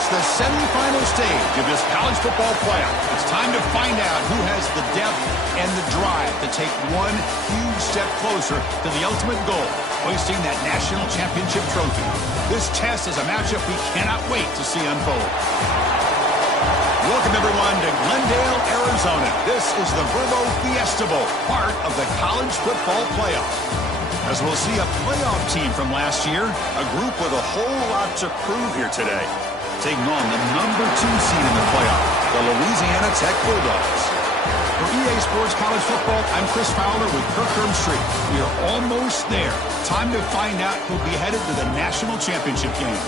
reached the semifinal stage of this college football playoff. It's time to find out who has the depth and the drive to take one huge step closer to the ultimate goal, hoisting that national championship trophy. This test is a matchup we cannot wait to see unfold. Welcome, everyone, to Glendale, Arizona. This is the Verbo Fiesta Bowl, part of the college football playoff. As we'll see a playoff team from last year, a group with a whole lot to prove here today. Taking on the number 2 seed in the playoff, the Louisiana Tech Bulldogs. For EA Sports College Football, I'm Chris Fowler with Kirk Street. We are almost there. Time to find out who'll be headed to the national championship game.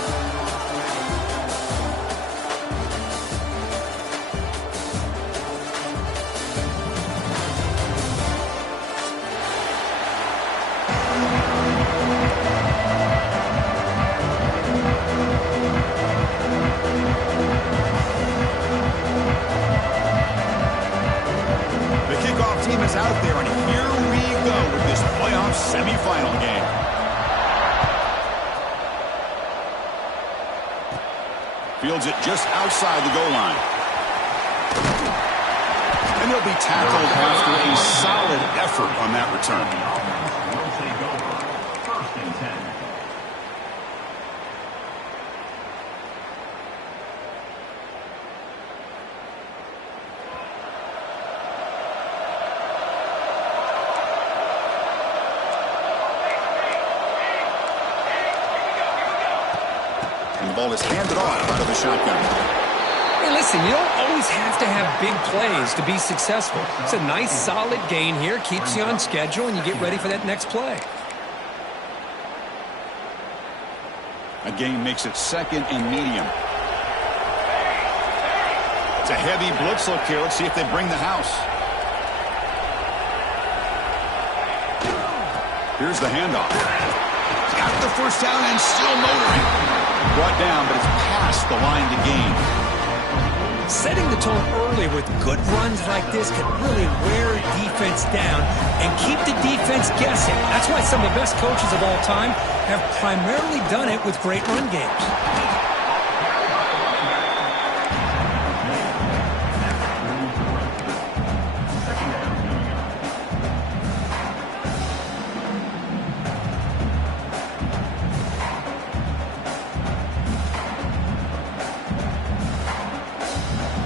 Out there, and here we go with this playoff semifinal game. Fields it just outside the goal line. And he'll be tackled after a solid effort on that return. First and 10. The ball is handed off out of the shotgun. Hey, listen, you don't always have to have big plays to be successful. It's a nice, solid gain here. Keeps you on schedule, and you get ready for that next play. A gain makes it second and medium. It's a heavy blitz look here. Let's see if they bring the house. Here's the handoff. He's got the first down and still motoring. Brought down, but it's past the line to gain. Setting the tone early with good runs like this can really wear defense down and keep the defense guessing. That's why some of the best coaches of all time have primarily done it with great run games.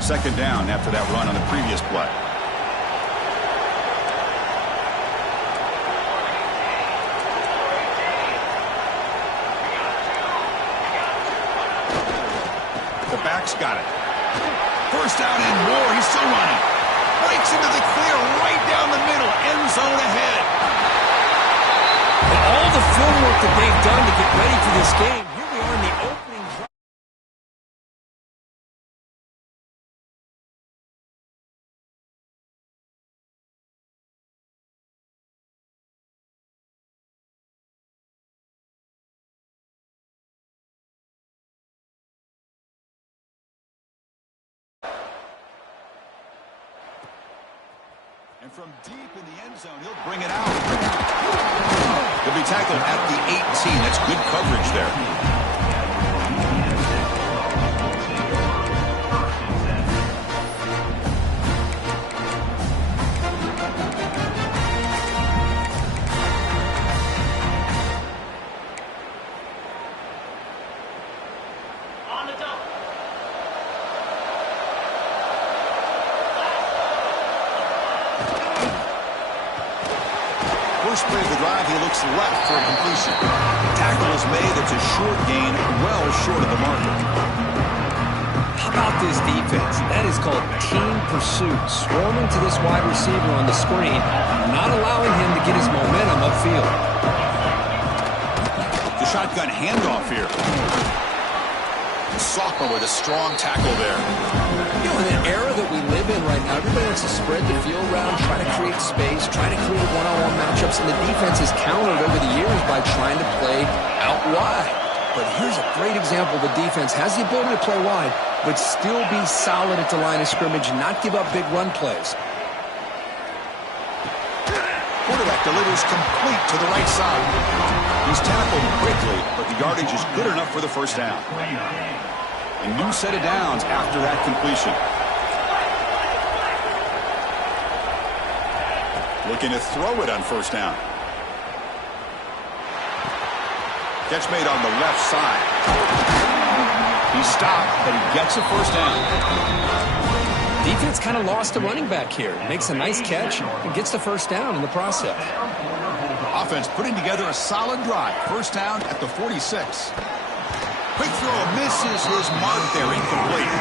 Second down after that run on the previous play. The back's got it. First down and more. He's still running. Breaks into the clear right down the middle. End zone ahead. And all the film work that they've done to get ready for this game. Here we are in the opening drive. And from deep in the end zone, he'll bring it out. He'll be tackled at the 18. That's good coverage there. First play of the drive, he looks left for a completion. Tackle is made. It's a short gain, well short of the marker. How about this defense? That is called team pursuit. Swarming to this wide receiver on the screen, not allowing him to get his momentum upfield. The shotgun handoff here. Sophomore with a strong tackle there. You know, in an era that we live in right now, everybody wants to spread the field around, try to create space, try to create one-on-one matchups, and the defense has countered over the years by trying to play out wide. But here's a great example. The defense has the ability to play wide, but still be solid at the line of scrimmage, not give up big run plays. Quarterback delivers complete to the right side. He's tackled quickly, but the yardage is good enough for the first down. A new set of downs after that completion. Looking to throw it on first down. Catch made on the left side. He stopped, but he gets a first down. Defense kind of lost a running back here. Makes a nice catch and gets the first down in the process. Offense putting together a solid drive. First down at the 46. Quick throw misses his mark there, incomplete.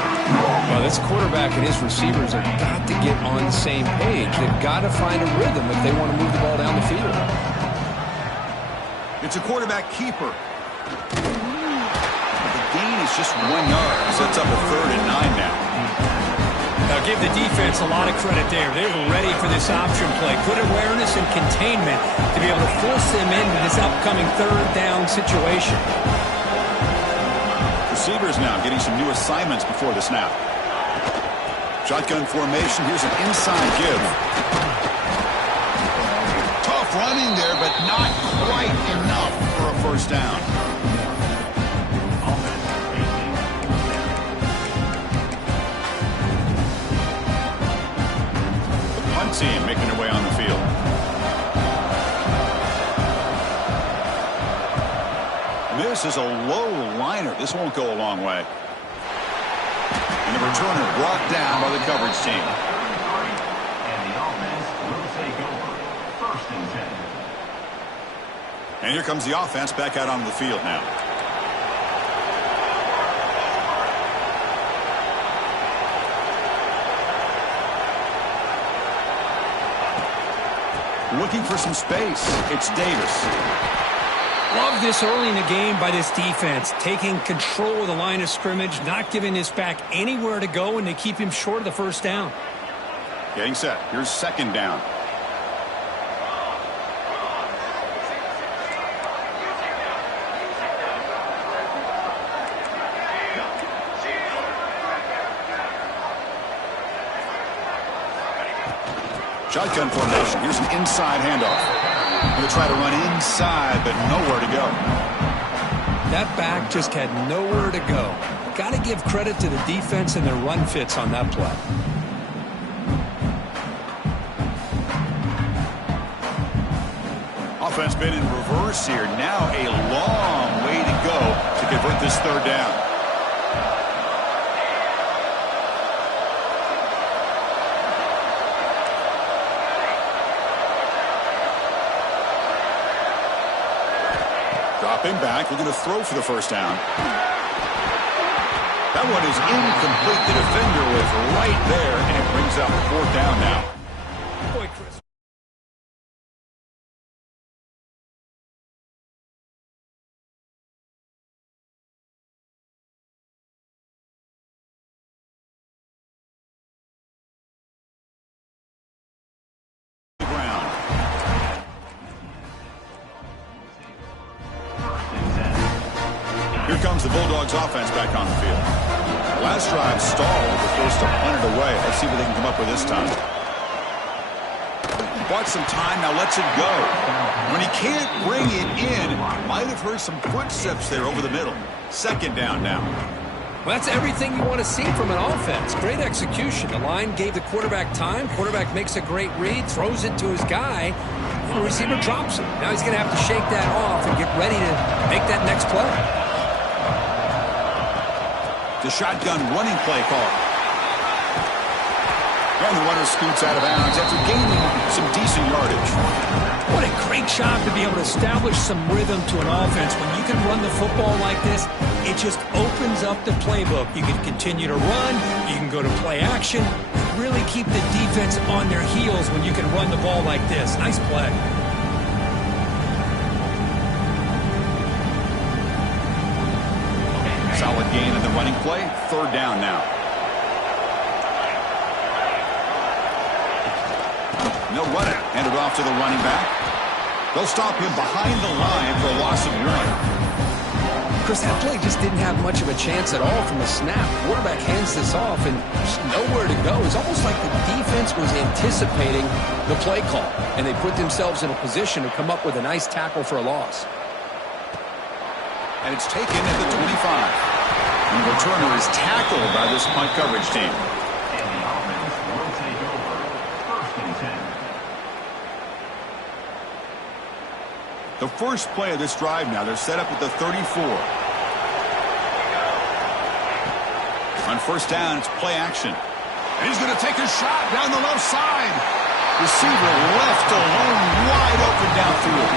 Well, this quarterback and his receivers have got to get on the same page. They've got to find a rhythm if they want to move the ball down the field. It's a quarterback keeper. The gain is just 1 yard. Sets up a 3rd and 9 now. Now give the defense a lot of credit there. They were ready for this option play. Good awareness and containment to be able to force them into this upcoming 3rd down situation. Receivers now getting some new assignments before the snap. Shotgun formation. Here's an inside give. Tough running there, but not quite enough for a first down. The punt team making their way on the field. This is a low liner. This won't go a long way. And the returner brought down by the coverage team. And the offense will take over. 1st and 10. And here comes the offense back out onto the field now. Looking for some space. It's Davis. Love this early in the game by this defense, taking control of the line of scrimmage, not giving this back anywhere to go, and they keep him short of the first down. Getting set. Here's 2nd down. Shotgun formation. Here's an inside handoff. Going to try to run inside, but nowhere to go. That back just had nowhere to go. Got to give credit to the defense and their run fits on that play. Offense been in reverse here. Now a long way to go to convert this 3rd down. Dropping back, looking to throw for the first down. That one is incomplete. The defender was right there, and it brings up 4th down now. Boy, Chris. Here comes the Bulldogs offense back on the field. Last drive stalled. They're forced to punt it away. Let's see what they can come up with this time. Bought some time, now lets it go. When he can't bring it in, might have heard some footsteps there over the middle. 2nd down now. Well, that's everything you want to see from an offense. Great execution. The line gave the quarterback time. Quarterback makes a great read, throws it to his guy, and the receiver drops it. Now he's going to have to shake that off and get ready to make that next play. The shotgun running play call. And the runner scoots out of bounds after gaining some decent yardage. What a great job to be able to establish some rhythm to an offense. When you can run the football like this, it just opens up the playbook. You can continue to run, you can go to play action, really keep the defense on their heels when you can run the ball like this. Nice play. Solid gain in the running play. 3rd down now. No running. Handed off to the running back. They'll stop him behind the line for a loss of 1. Chris, that play just didn't have much of a chance at all from the snap. Quarterback hands this off and just nowhere to go. It's almost like the defense was anticipating the play call, and they put themselves in a position to come up with a nice tackle for a loss. And it's taken at the 25. The returner is tackled by this punt coverage team. And the offense will take over. First and 10. The first play of this drive now, they're set up at the 34. On first down, it's play action. And he's going to take a shot down the left side. Receiver left alone, wide open downfield.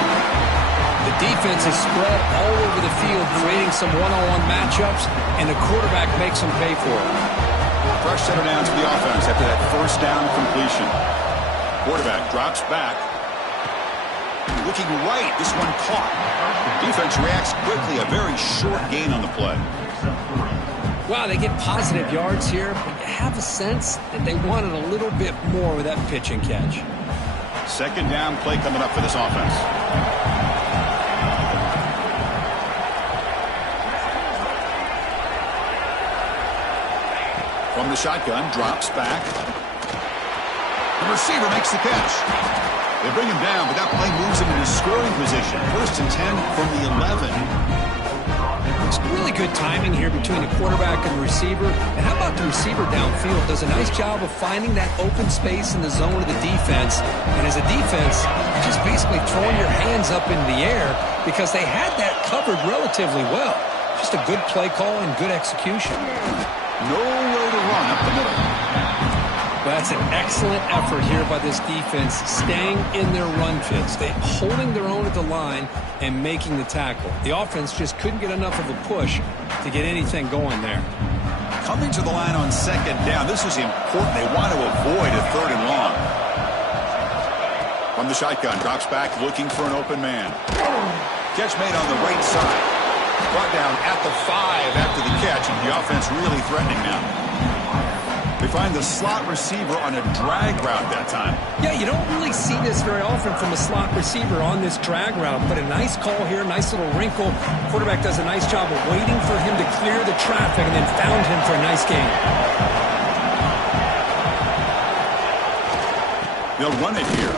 The defense is spread all over the field, creating some one-on-one matchups, and the quarterback makes them pay for it. Fresh center down to the offense after that first down completion. Quarterback drops back. Looking right, this one caught. Defense reacts quickly, a very short gain on the play. Wow, they get positive yards here, but you have a sense that they wanted a little bit more with that pitch and catch. Second down play coming up for this offense. From the shotgun, drops back. The receiver makes the catch. They bring him down, but that play moves him into scoring position. First and 10 from the 11. It's really good timing here between the quarterback and the receiver. And how about the receiver downfield? Does a nice job of finding that open space in the zone of the defense. And as a defense, you're just basically throwing your hands up in the air because they had that covered relatively well. Just a good play call and good execution. Nowhere to run up the middle. That's an excellent effort here by this defense, staying in their run fits. They holding their own at the line and making the tackle. The offense just couldn't get enough of a push to get anything going there. Coming to the line on second down, this is important. They want to avoid a third and long. From the shotgun, drops back looking for an open man. Catch made on the right side. Brought down at the 5 after the catch, and the offense really threatening now. They find the slot receiver on a drag route that time. Yeah, you don't really see this very often from a slot receiver on this drag route, but a nice call here, nice little wrinkle. Quarterback does a nice job of waiting for him to clear the traffic and then found him for a nice gain. They'll run it here.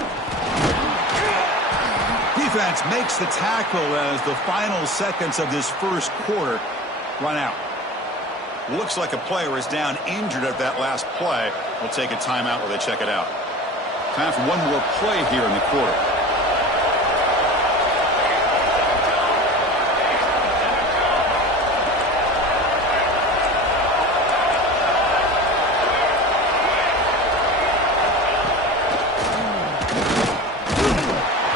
Defense makes the tackle as the final seconds of this first quarter run out. Looks like a player is down injured at that last play. We'll take a timeout while they check it out. Time for one more play here in the quarter.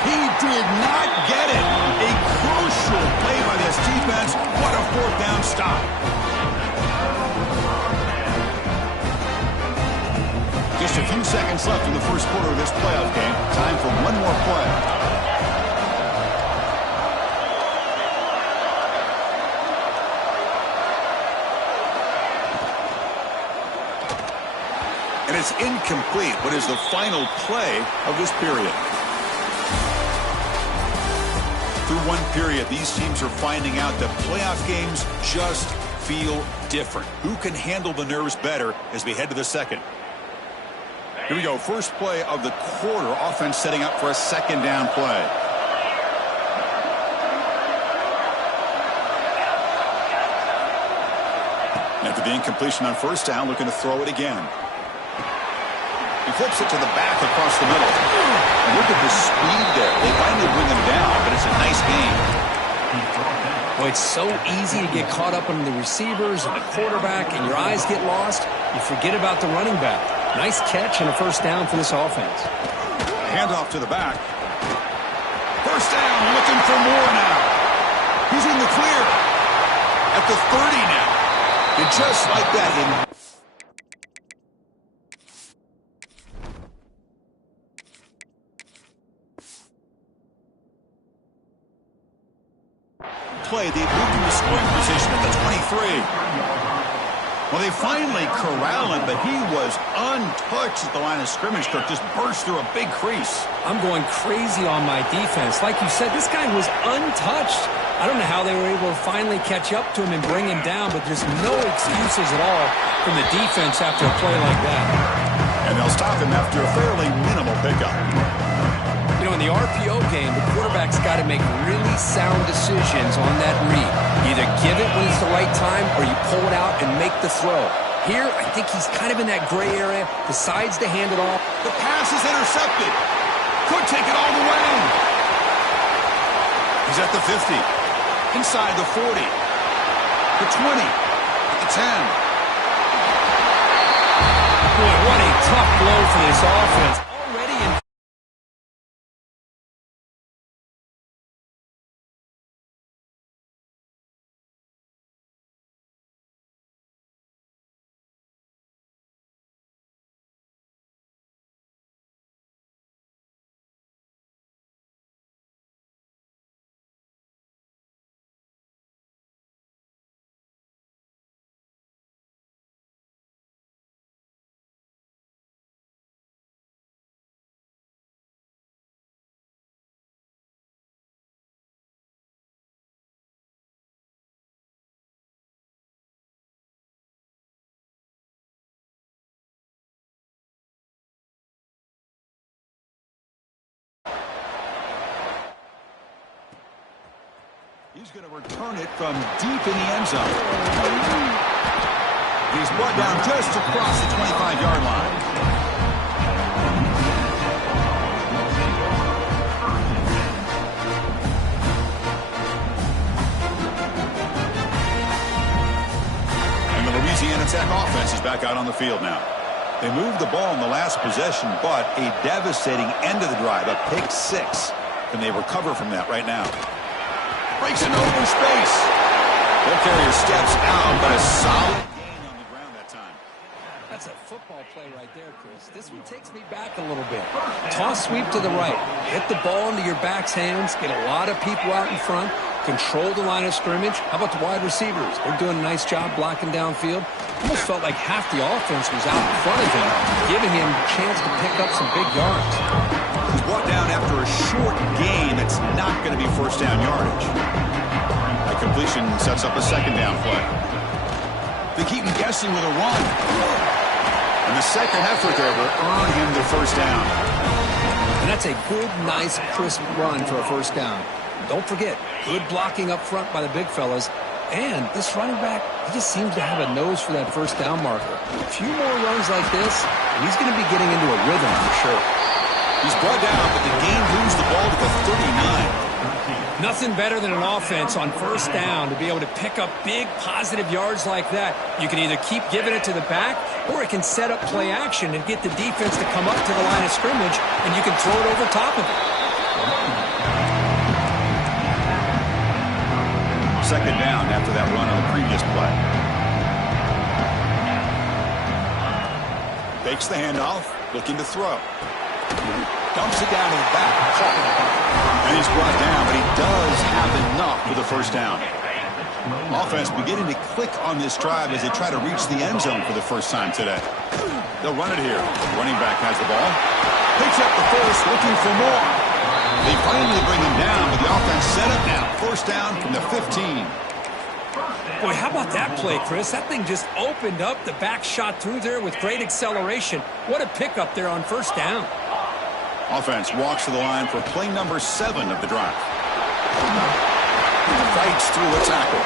He did not get it. A crucial play by this defense. What a fourth down stop. Just a few seconds left in the first quarter of this playoff game. Time for one more play. And it's incomplete. What is the final play of this period? Through one period, these teams are finding out that playoff games just feel different. Who can handle the nerves better as we head to the second? Here we go. First play of the quarter. Offense setting up for a second down play. After the incompletion on first down, looking to throw it again. He flips it to the back across the middle. And look at the speed there. They finally bring him down, but it's a nice game. Boy, it's so easy to get caught up in the receivers and the quarterback, and your eyes get lost. You forget about the running back. Nice catch and a first down for this offense. Handoff to the back. First down, looking for more now. He's in the clear. At the 30 now. And just like that, play, they moved into scoring position at the 23. Well, they finally corral him, but he was untouched at the line of scrimmage. Cook just burst through a big crease. I'm going crazy on my defense. Like you said, this guy was untouched. I don't know how they were able to finally catch up to him and bring him down, but there's no excuses at all from the defense after a play like that. And they'll stop him after a fairly minimal pickup. You know, in the RPO game, the quarterback's got to make really sound decisions on that read. You either give it when it's the right time or you pull it out and make the throw. Here, I think he's kind of in that gray area, decides to hand it off. The pass is intercepted. Could take it all the way. He's at the 50. Inside the 40. The 20. At the 10. Boy, what a tough blow for this offense. Already in. He's going to return it from deep in the end zone. He's brought down just across the 25-yard line. And the Louisiana Tech offense is back out on the field now. They moved the ball in the last possession, but a devastating end of the drive, a pick six. Can they recover from that right now? Breaks into open space. Their carrier steps out, but a solid gain on the ground that time. That's a football play right there, Chris. This one takes me back a little bit. Toss sweep to the right. Hit the ball into your back's hands. Get a lot of people out in front. Control the line of scrimmage. How about the wide receivers? They're doing a nice job blocking downfield. Almost felt like half the offense was out in front of him, giving him a chance to pick up some big yards. He's brought down after a short gain. It's not going to be first down yardage. That completion sets up a second down play. They keep him guessing with a run. And the second effort there will earn him the first down. And that's a good, nice, crisp run for a first down. Don't forget, good blocking up front by the big fellas. And this running back, he just seems to have a nose for that first down marker. A few more runs like this, and he's going to be getting into a rhythm for sure. He's brought down, but the game moves the ball to the 39. Nothing better than an offense on first down to be able to pick up big positive yards like that. You can either keep giving it to the back, or it can set up play action and get the defense to come up to the line of scrimmage, and you can throw it over top of it. Second down after that run on the previous play. Fakes the handoff, looking to throw. Dumps it down to the back. And he's brought down, but he does have enough for the first down. Offense beginning to click on this drive as they try to reach the end zone for the first time today. They'll run it here. Running back has the ball. Picks up the first, looking for more. They finally bring him down, but the offense set up now. First down from the 15. Boy, how about that play, Chris? That thing just opened up. The back shot through there with great acceleration. What a pickup there on first down. Offense walks to the line for play number 7 of the drive. Fights through a tackle.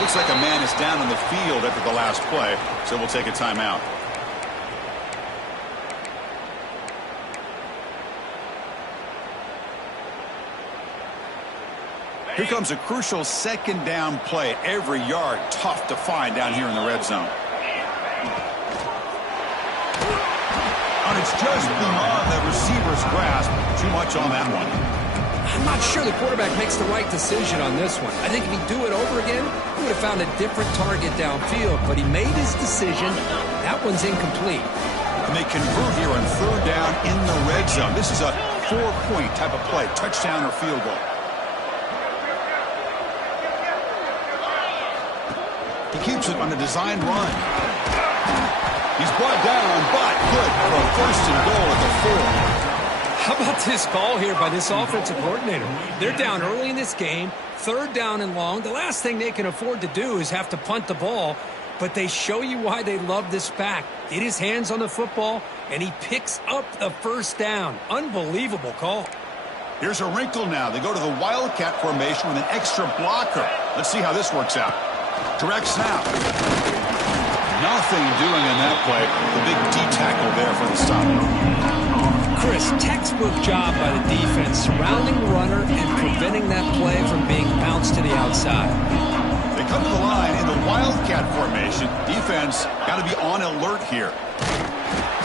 Looks like a man is down on the field after the last play, so we'll take a timeout. Here comes a crucial second down play. Every yard tough to find down here in the red zone. And it's just beyond the receiver's grasp. Too much on that one. I'm not sure the quarterback makes the right decision on this one. I think if he'd do it over again, he would have found a different target downfield. But he made his decision. That one's incomplete. And they convert here on third down in the red zone. This is a 4-point type of play. Touchdown or field goal. He keeps it on a designed run. He's brought down, but good for a first and goal at the 4. How about this call here by this offensive coordinator? They're down early in this game, third down and long. The last thing they can afford to do is have to punt the ball. but they show you why they love this back. Get his hands on the football, and he picks up the first down. Unbelievable call. Here's a wrinkle now. They go to the Wildcat formation with an extra blocker. Let's see how this works out. Direct snap. Nothing doing in that play. The big D-tackle there for the stop. Chris, textbook job by the defense, surrounding the runner and preventing that play from being bounced to the outside. They come to the line in the Wildcat formation. Defense got to be on alert here.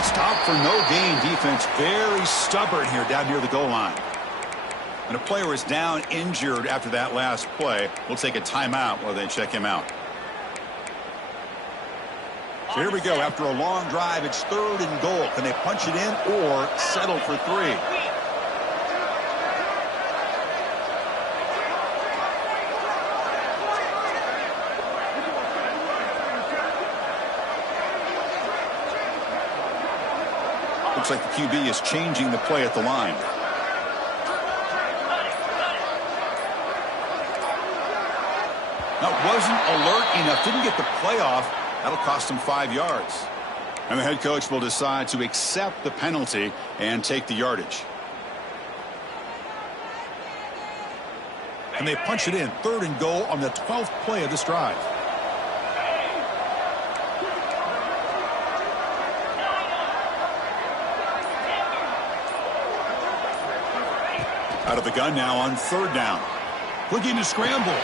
Stop for no gain defense. Very stubborn here down near the goal line. And a player is down injured after that last play. We'll take a timeout while they check him out. So here we go. After a long drive, it's 3rd and goal. Can they punch it in or settle for 3? Looks like the QB is changing the play at the line. That wasn't alert enough. Didn't get the play off. That'll cost him 5 yards. And the head coach will decide to accept the penalty and take the yardage. And they punch it in. 3rd and goal on the 12th play of this drive. Out of the gun now on 3rd down. Looking to scramble.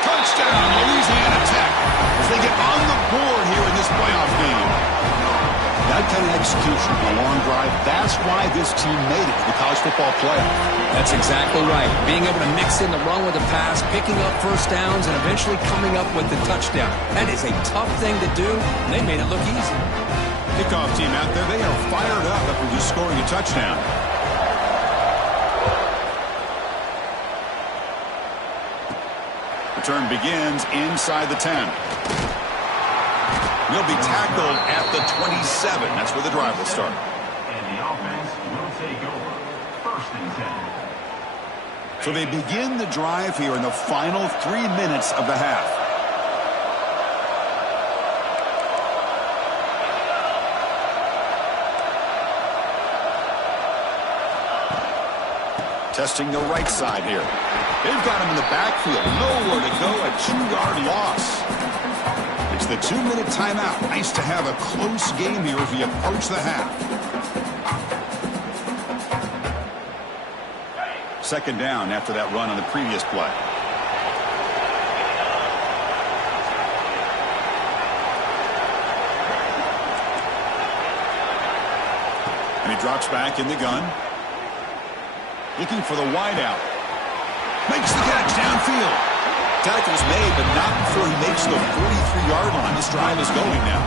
Touchdown, Louisiana Tech, as they get on the board here in this playoff game. That kind of execution on a long drive, that's why this team made it to the college football playoff. That's exactly right. Being able to mix in the run with the pass, picking up first downs, and eventually coming up with the touchdown. That is a tough thing to do, and they made it look easy. Kickoff team out there, they are fired up after just scoring a touchdown. Return begins inside the 10. He'll be tackled at the 27. That's where the drive will start. And the offense will take over. 1st and 10. So they begin the drive here in the final 3 minutes of the half. Testing the right side here. They've got him in the backfield. Nowhere to go. A 2-yard loss. It's the 2-minute timeout. Nice to have a close game here as we approach the half. 2nd down after that run on the previous play. And he drops back in the gun. Looking for the wideout. Makes the catch downfield. Tackle's made, but not before he makes the 43-yard line. This drive is going now.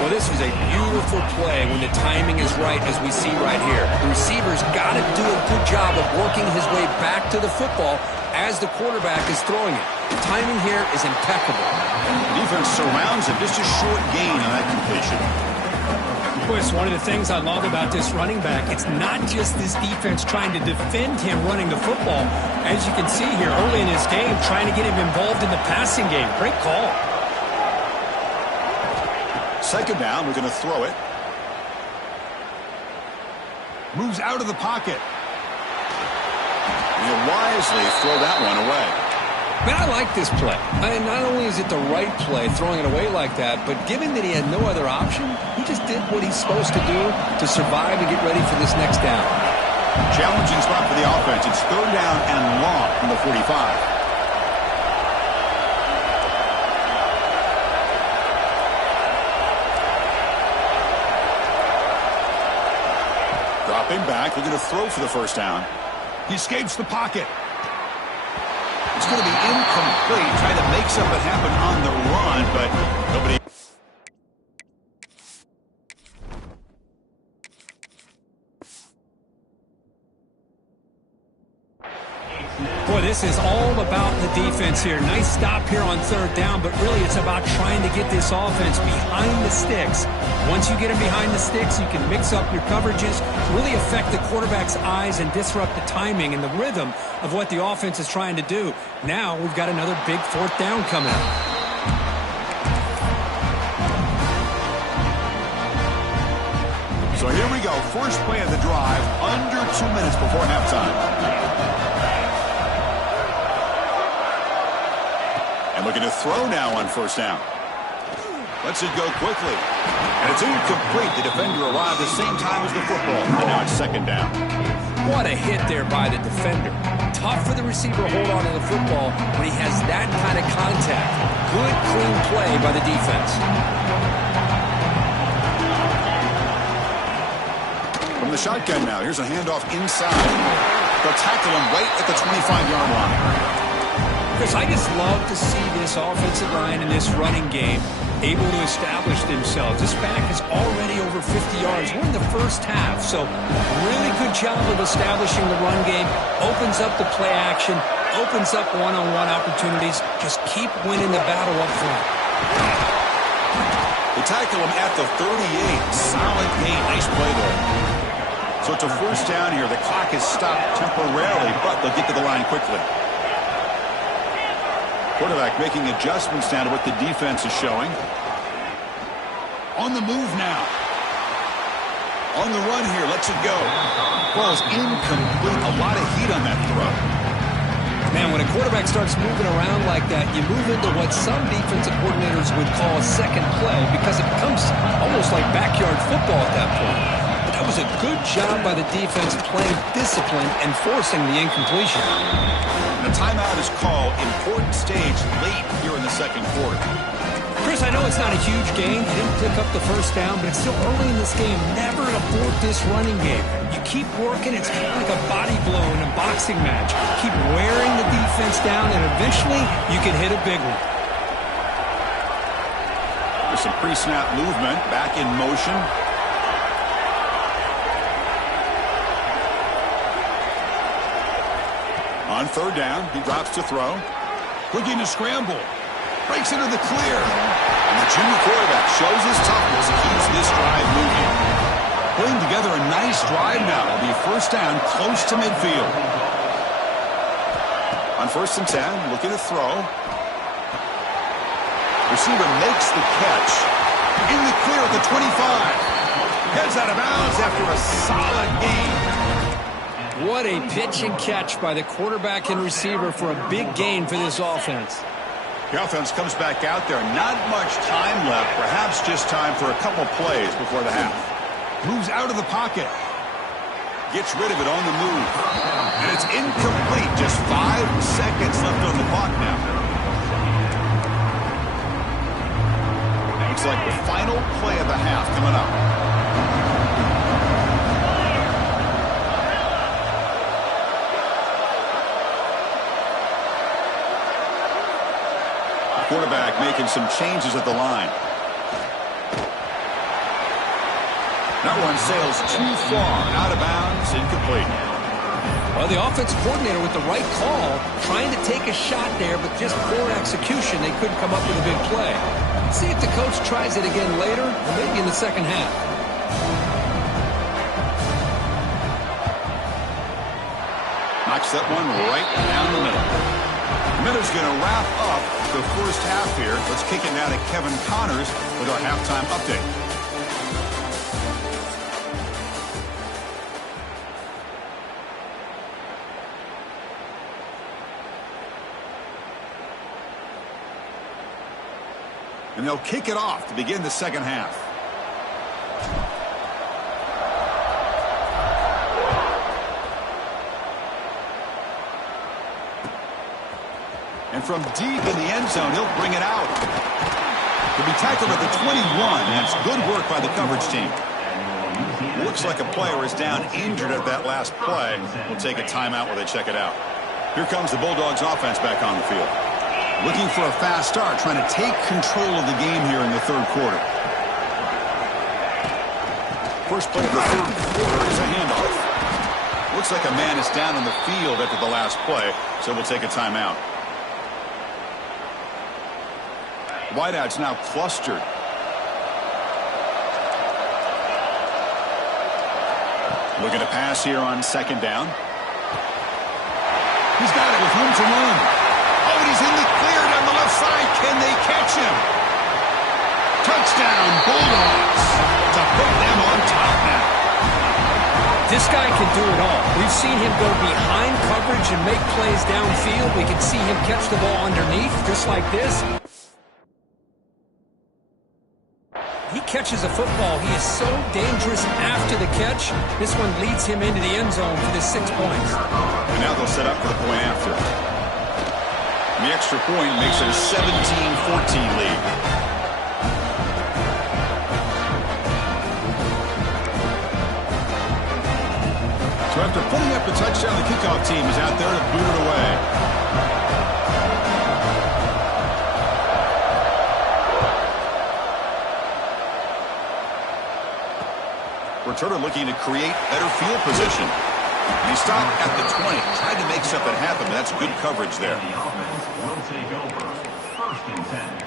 Well, this was a beautiful play when the timing is right, as we see right here. The receiver's got to do a good job of working his way back to the football as the quarterback is throwing it. The timing here is impeccable. The defense surrounds him. Just a short gain on that completion. Chris, one of the things I love about this running back, it's not just this defense trying to defend him running the football. As you can see here early in this game, trying to get him involved in the passing game. Great call. 2nd down, we're going to throw it. Moves out of the pocket. He'll wisely throw that one away. Man, I like this play. Not only is it the right play, throwing it away like that, but given that he had no other option, he just did what he's supposed to do to survive and get ready for this next down. Challenging spot for the offense. It's 3rd down and long from the 45. Dropping back, looking to throw for the 1st down. He escapes the pocket. It's going to be incomplete, trying to make something happen on the run, but nobody. Boy, this is all about the defense here. Nice stop here on 3rd down, but really it's about trying to get this offense behind the sticks. Once you get them behind the sticks, you can mix up your coverages, really affect the quarterback's eyes and disrupt the timing and the rhythm of what the offense is trying to do. Now we've got another big 4th down coming up. So here we go. First play of the drive, under 2 minutes before halftime. And looking to throw now on first down. Lets it go quickly. And it's incomplete. The defender arrived the same time as the football. And now it's second down. What a hit there by the defender. Tough for the receiver to hold on to the football when he has that kind of contact. Good, clean play by the defense. From the shotgun now, here's a handoff inside. They'll tackle him right at the 25-yard line. Chris, I just love to see this offensive line in this running game able to establish themselves. This back is already over 50 yards. We're in the first half, so really good job of establishing the run game. Opens up the play action, opens up one-on-one opportunities. Just keep winning the battle up front. They tackle him at the 38. Solid gain. Nice play there. So it's a first down here. The clock is stopped temporarily, but they'll get to the line quickly. Quarterback making adjustments now to what the defense is showing. On the move now. On the run here. Lets it go. Ball's incomplete. A lot of heat on that throw. Man, when a quarterback starts moving around like that, you move into what some defensive coordinators would call a second play because it becomes almost like backyard football at that point. But that was a good job by the defense playing discipline and forcing the incompletion. The timeout is called. Important stage late here in the second quarter. Chris, I know it's not a huge gain. You didn't pick up the first down, but it's still early in this game. Never abort this running game. You keep working. It's kind of like a body blow in a boxing match. Keep wearing the defense down, and eventually you can hit a big one. There's some pre-snap movement. Back in motion. On third down, he drops to throw. Looking to scramble. Breaks into the clear. And the junior quarterback shows his toughness, keeps this drive moving. Putting together a nice drive now. It'll be first down close to midfield. On 1st and 10, looking to throw. Receiver makes the catch. In the clear at the 25. Heads out of bounds after a solid gain. What a pitch and catch by the quarterback and receiver for a big gain for this offense. The offense comes back out there. Not much time left. Perhaps just time for a couple plays before the half. Moves out of the pocket. Gets rid of it on the move. And it's incomplete. Just 5 seconds left on the clock now. Looks like the final play of the half coming up. Quarterback making some changes at the line. That one sails too far. Out of bounds. Incomplete. Well, the offense coordinator with the right call, trying to take a shot there, but just poor execution. They couldn't come up with a big play. Let's see if the coach tries it again later, or maybe in the second half. Knocks that one right down the middle. Miller's going to wrap up the first half here. Let's kick it now to Kevin Connors with our halftime update. And they'll kick it off to begin the second half. And from deep in the end zone, he'll bring it out. He'll be tackled at the 21. That's good work by the coverage team. Looks like a player is down injured at that last play. We'll take a timeout while they check it out. Here comes the Bulldogs offense back on the field. Looking for a fast start, trying to take control of the game here in the third quarter. First play of the third quarter is a handoff. Looks like a man is down on the field after the last play, so we'll take a timeout. Wideouts now clustered. Looking to pass here on second down. He's got it with room to run. Oh, and he's in the clear down the left side. Can they catch him? Touchdown, Bulldogs, to put them on top now. This guy can do it all. We've seen him go behind coverage and make plays downfield. We can see him catch the ball underneath, just like this. He catches a football. He is so dangerous after the catch. This one leads him into the end zone for the 6 points. And now they'll set up for the point after. And the extra point makes it a 17-14 lead. So after putting up the touchdown, the kickoff team is out there to boot it away. Returner looking to create better field position. And he stopped at the 20, tried to make something happen, but that's good coverage there. The offense will take over. 1st and 10.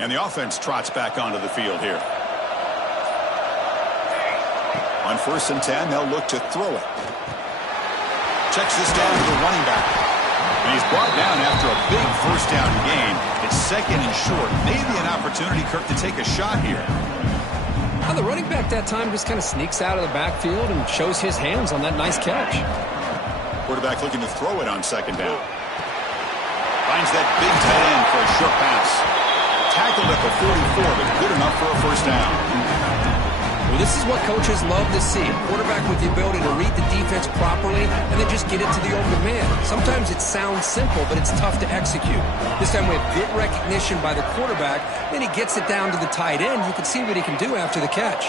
And the offense trots back onto the field here. On 1st and 10, they'll look to throw it. Checks this down to the running back. And he's brought down after a big 1st down gain. It's 2nd and short. Maybe an opportunity, Kirk, to take a shot here. Well, the running back that time just kind of sneaks out of the backfield and shows his hands on that nice catch. Quarterback looking to throw it on 2nd down. Finds that big tight end for a short pass. Tackled at the 44, but good enough for a 1st down. Well, this is what coaches love to see. A quarterback with the ability to read the defense properly and then just get it to the open man. Sometimes it sounds simple, but it's tough to execute. This time we have good recognition by the quarterback. Then he gets it down to the tight end. You can see what he can do after the catch.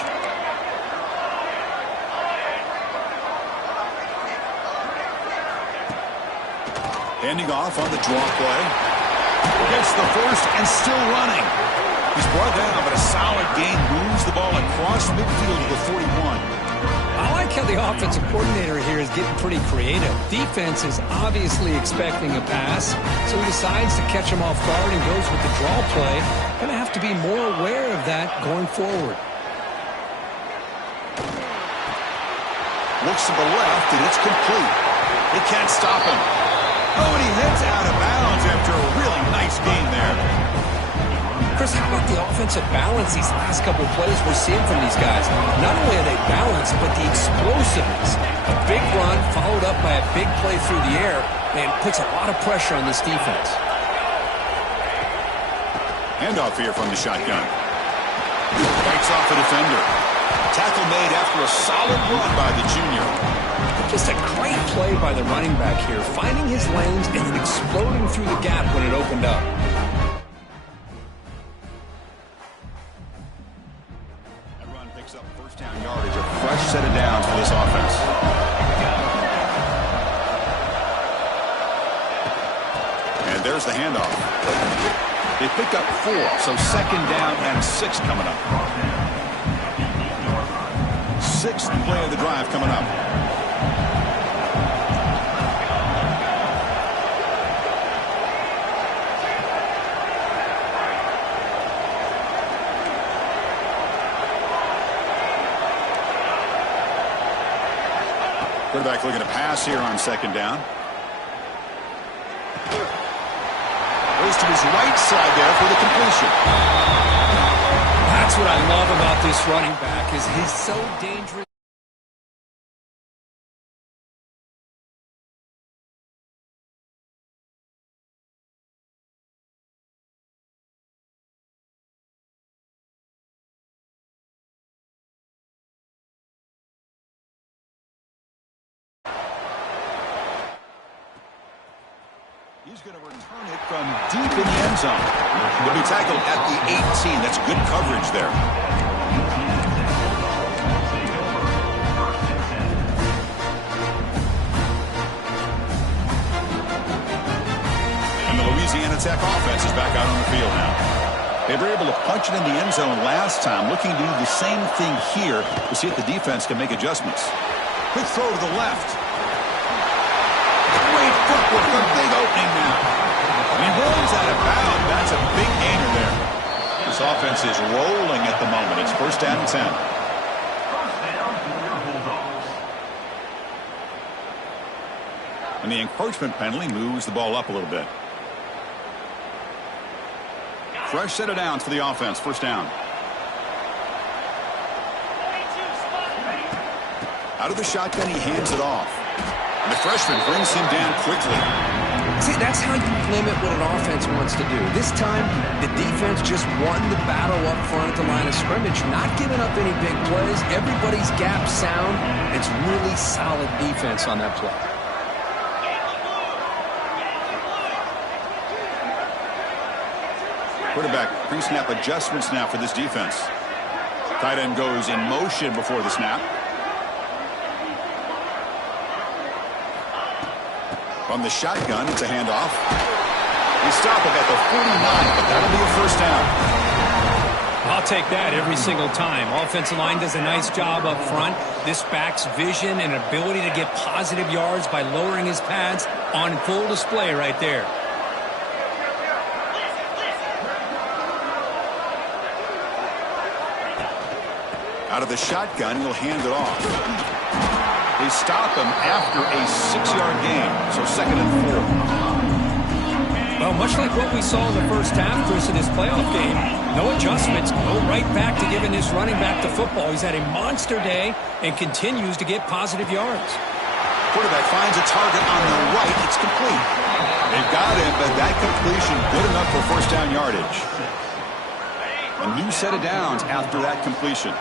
Handing off on the draw play. Gets the 1st and still running. He's brought down, but a solid gain moves the ball across midfield to the 41. I like how the offensive coordinator here is getting pretty creative. Defense is obviously expecting a pass, so he decides to catch him off guard and goes with the draw play. Going to have to be more aware of that going forward. Looks to the left, and it's complete. They can't stop him. Oh, and he heads out of bounds after a really nice gain there. Chris, how about the offensive balance these last couple of plays we're seeing from these guys? Not only are they balanced, but the explosiveness. A big run followed up by a big play through the air and puts a lot of pressure on this defense. Handoff here from the shotgun. Breaks off the defender. Tackle made after a solid run by the junior. Just a great play by the running back here, finding his lanes and then exploding through the gap when it opened up. That run picks up 1st down yardage, a fresh set of downs for this offense. And there's the handoff. They pick up 4, so 2nd down and 6 coming up. 6th play of the drive coming up. Quarterback looking to pass here on 2nd down. Goes to his right side there for the completion. That's what I love about this running back is he's so dangerous. He's going to return it from deep in the end zone. He'll be tackled at the 18. That's good coverage there. And the Louisiana Tech offense is back out on the field now. They were able to punch it in the end zone last time, looking to do the same thing here to see if the defense can make adjustments. Quick throw to the left. Great footwork, a big opening now. And he rolls out of bounds. That's a big gainer there. This offense is rolling at the moment. It's 1st down and 10. 1st down for your Bulldogs. And the encroachment penalty moves the ball up a little bit. Fresh set of downs for the offense. First down. Out of the shotgun, he hands it off. And the freshman brings him down quickly. See, that's how you limit what an offense wants to do. This time, the defense just won the battle up front at the line of scrimmage, not giving up any big plays. Everybody's gap sound. It's really solid defense on that play. Quarterback pre-snap adjustments now for this defense. Tight end goes in motion before the snap. From the shotgun, it's a handoff. We stop him at the 49, but that'll be a first down. I'll take that every single time. Offensive line does a nice job up front. This back's vision and ability to get positive yards by lowering his pads on full display right there. Out of the shotgun, he'll hand it off. They stop him after a 6-yard gain, so 2nd and 4. Well, much like what we saw in the first half, Chris, in this playoff game, no adjustments, go right back to giving this running back the football. He's had a monster day and continues to get positive yards. Quarterback finds a target on the right. It's complete. They've got him, but that completion good enough for first down yardage. A new set of downs after that completion.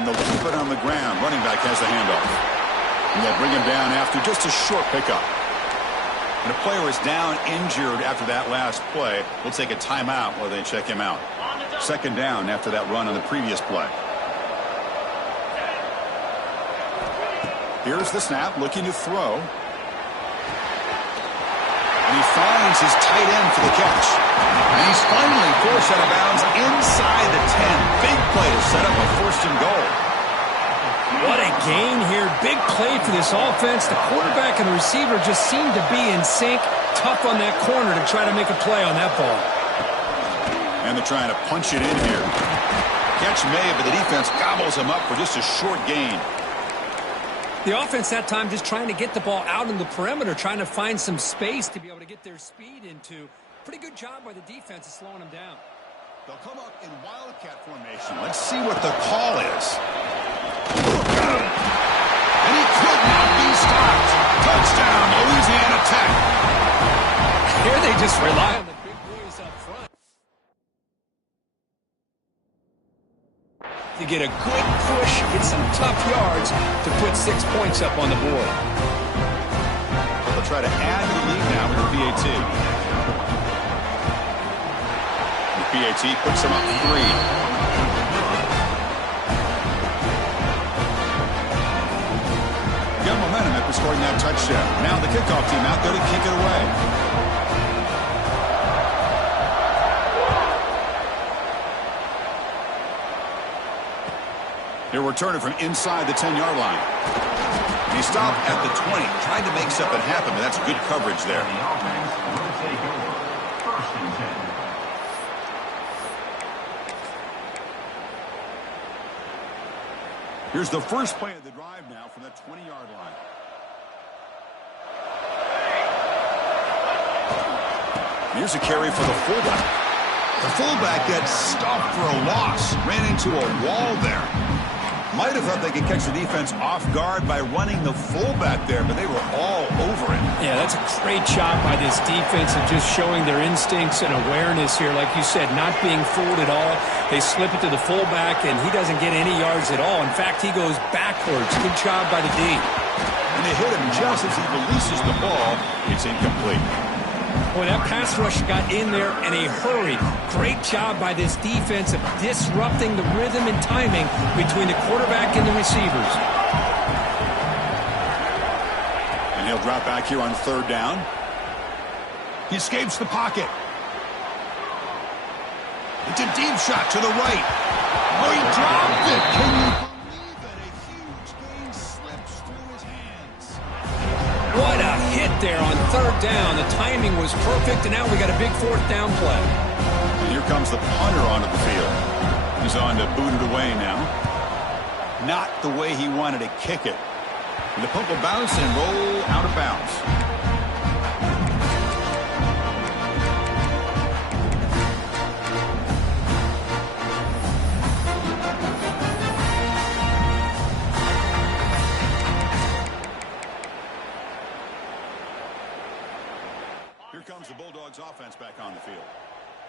And they'll keep it on the ground. Running back has the handoff. And they'll bring him down after just a short pickup. And a player is down injured after that last play. We'll take a timeout while they check him out. 2nd down after that run on the previous play. Here's the snap, looking to throw. And he finds his tight end for the catch. And he's finally forced out of bounds inside the 10. Big play to set up a 1st and goal. What a gain here. Big play for this offense. The quarterback and the receiver just seem to be in sync. Tough on that corner to try to make a play on that ball. And they're trying to punch it in here. Catch made, but the defense gobbles him up for just a short gain. The offense that time just trying to get the ball out in the perimeter, trying to find some space to be able to get their speed into. Pretty good job by the defense of slowing them down. They'll come up in wildcat formation. Let's see what the call is. And he could not be stopped. Touchdown, Louisiana Tech. Here they just rely on the big boys up front to get a good push, get some tough yards to put 6 points up on the board. They'll try to add to the lead now with the PAT. The PAT puts them up 3. Got momentum after scoring that touchdown. Now the kickoff team out there to kick it away. He'll return it from inside the 10-yard line. And he stopped at the 20, trying to make something happen, but that's good coverage there. The offense will take over. 1st and 10. Here's the first play of the drive now from the 20-yard line. Here's a carry for the fullback. The fullback gets stopped for a loss. Ran into a wall there. Might have thought they could catch the defense off guard by running the fullback there, but they were all over it. Yeah, that's a great job by this defense of just showing their instincts and awareness here. Like you said, not being fooled at all. They slip it to the fullback, and he doesn't get any yards at all. In fact, he goes backwards. Good job by the D. And they hit him just as he releases the ball. It's incomplete. Boy, that pass rush got in there in a hurry. Great job by this defense of disrupting the rhythm and timing between the quarterback and the receivers. And he'll drop back here on 3rd down. He escapes the pocket. It's a deep shot to the right. Oh, he dropped it. Can you believe it? A huge gain slips through his hands. What a hit there on 3rd down. The timing was perfect, and now we got a big 4th down play. And here comes the punter onto the field. He's on to boot it away now. Not the way he wanted to kick it. And the punt will bounce and roll out of bounds. Here comes the Bulldogs offense back on the field.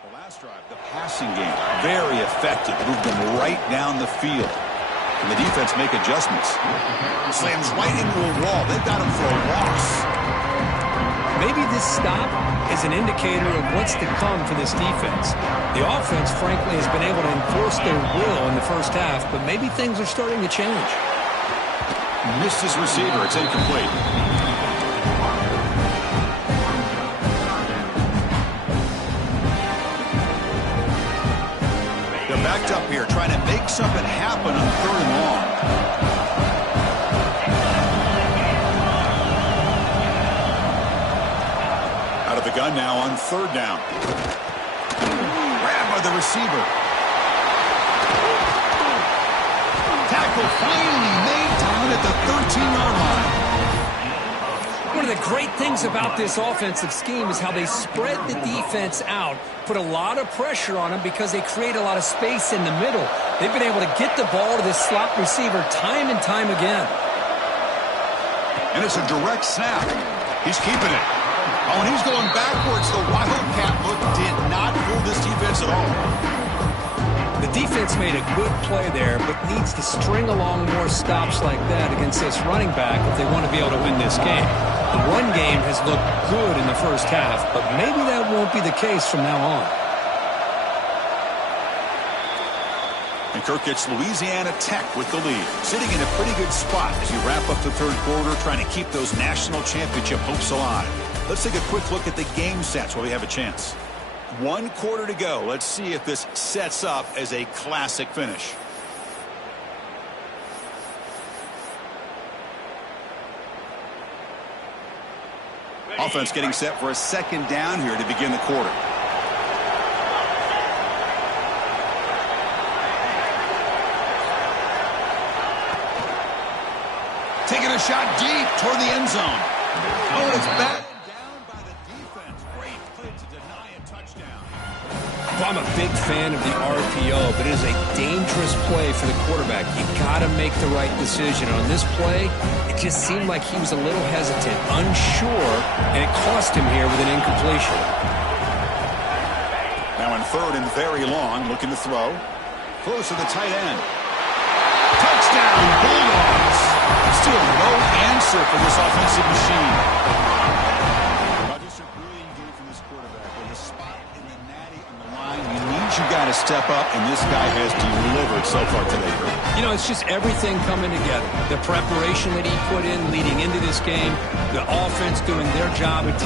The last drive, the passing game, very effective. Moved them right down the field. And the defense make adjustments. Slams right into a wall. They've got him for a loss. Maybe this stop is an indicator of what's to come for this defense. The offense, frankly, has been able to enforce their will in the first half, but maybe things are starting to change. Missed his receiver. It's incomplete. They're backed up here, trying to make something happen on 3rd and long. Out of the gun now on 3rd down. Grabbed by the receiver. Tackle finally made down at the 13-yard line. One of the great things about this offensive scheme is how they spread the defense out, put a lot of pressure on them because they create a lot of space in the middle. They've been able to get the ball to this slot receiver time and time again. And it's a direct snap. He's keeping it. Oh, and he's going backwards. The Wildcat look did not fool this defense at all. The defense made a good play there, but needs to string along more stops like that against this running back if they want to be able to win this game. The run game has looked good in the first half, but maybe that won't be the case from now on. And Kirk gets Louisiana Tech with the lead, sitting in a pretty good spot as you wrap up the 3rd quarter, trying to keep those national championship hopes alive. Let's take a quick look at the game stats while we have a chance. 1 quarter to go. Let's see if this sets up as a classic finish. Offense getting set for a 2nd down here to begin the quarter. Taking a shot deep toward the end zone. Oh, it's back. I'm a big fan of the RPO, but it is a dangerous play for the quarterback. You got to make the right decision. On this play, it just seemed like he was a little hesitant, unsure, and it cost him here with an incompletion. Now in 3rd and very long, looking to throw. Close to the tight end. Touchdown, Bulldogs! Still no answer for this offensive machine. You got to step up, and this guy has delivered so far today. You know, it's just everything coming together. The preparation that he put in leading into this game, the offense doing their job at